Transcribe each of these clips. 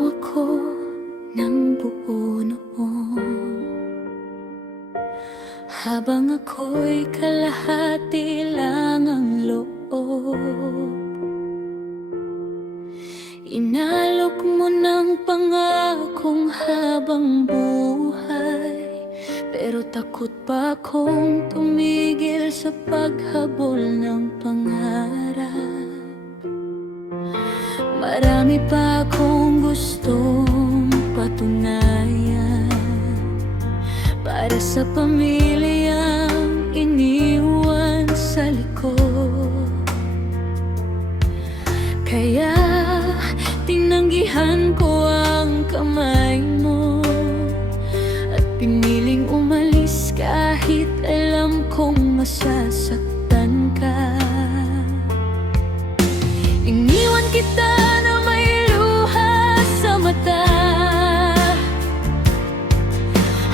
mo ako ng buo noon, habang ako'y kalahati lang ang loob. Inalok mo ng pangakong habang buhay, pero takot pa akong tumigil sa paghabol ng pangarap. Marami pa akong gustong patunayan para sa pamilyang iniwan sa likod. Kaya tinanggihan ko ang kamay mo at piniling umalis kahit alam kong masasaktan ka. Iniwan kita na may luha sa mata,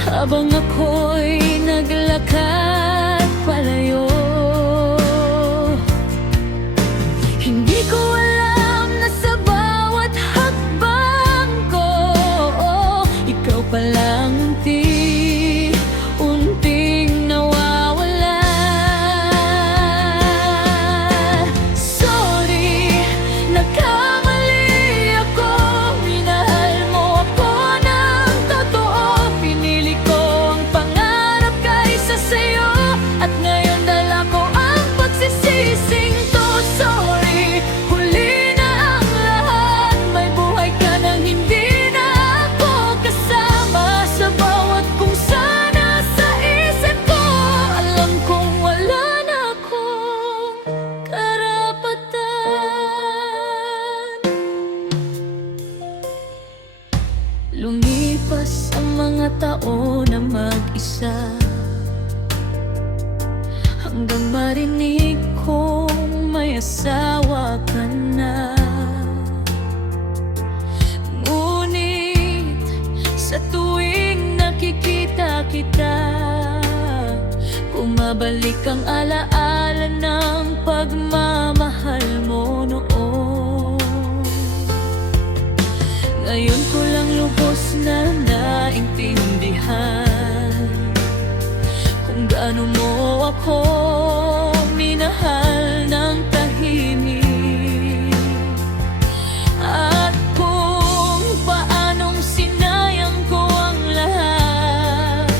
habang ako'y naglakad palayo. Hindi ko alam na sa bawat hakbang ko, ikaw palang unti-unting nawawala. Sorry, nagkamali ako. Minahal mo ako ng totoo. Pinili ko ang pangarap kaysa sa'yo, at ngayon dala ko ang pagsisising to. Sorry, huli na ang lahat. May buhay ka nang hindi na ako kasama. Sa bawat kung sana sa isip ko, alam kong wala na akong karapatan. Lumipas ang mga taon na mag-isa, hanggang marinig kong may asawa ka na. Ngunit sa tuwing nakikita kita, bumabalik ang alaala ng pagmamahal mo noon. Ngayon ko lang lubos na naintindihan kung gaano mo ako minahal ng tahimik, at kung paanong sinayang ko ang lahat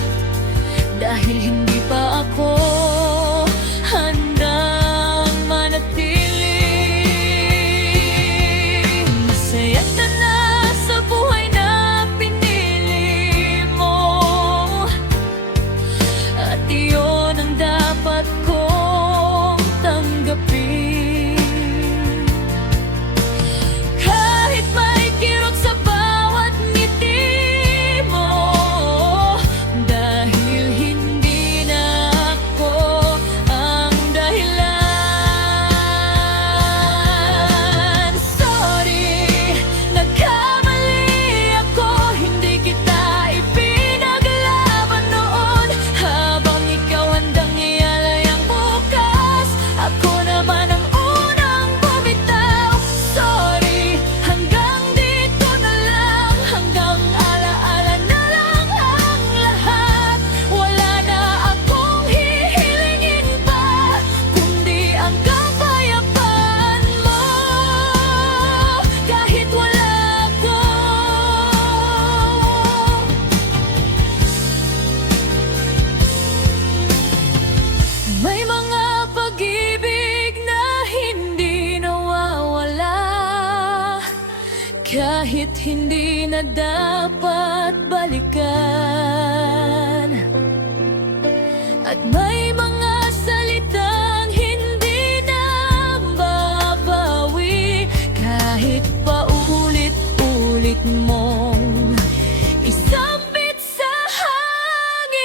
dahil hindi pa ako handang manatili. Masaya ka na sa buhay na pinili mo, at iyon ang dapat kong tanggapin. Kahit may kirot sa bawat ngiti mo, dahil hindi na ako ang dahilan. Sorry, nagkamali ako. Hindi kita ipinaglaban noon, habang ikaw handang ialay ang bukas. Ako naman ang unang bumitaw. Sorry, hanggang dito na lang. Hanggang alaala na lang ang lahat. Wala na akong hihilingin pa, kundi ang kapayapaan mo. Kahit wala ako, may mga pag-ibig na hindi nawawala, kahit hindi na dapat balikan. At may mga salitang hindi na babawi, kahit paulit-ulit mong isambit sa hangin.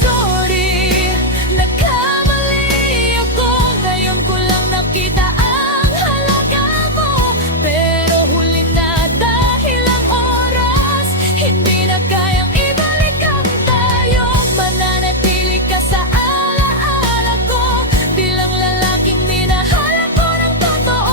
Sorry, nagkamali ako. Ngayon ko lang nakita ang halaga mo, pero huli na dahil ang oras hindi na kayang ibalik ang tayo. Mananatili ka sa alaala ko bilang lalaking minahal ako ng totoo.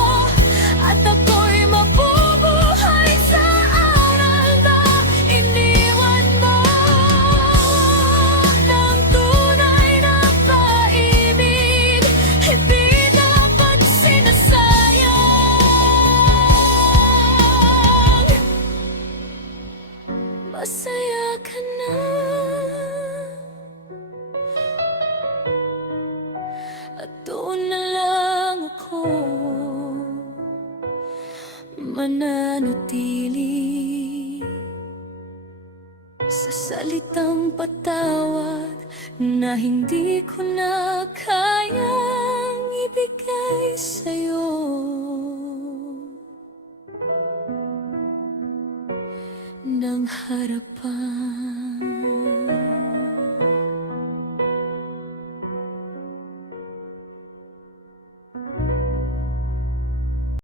mananatili sa salitang patawad na hindi ko na kayang ibigay sa'yo. Ng harapan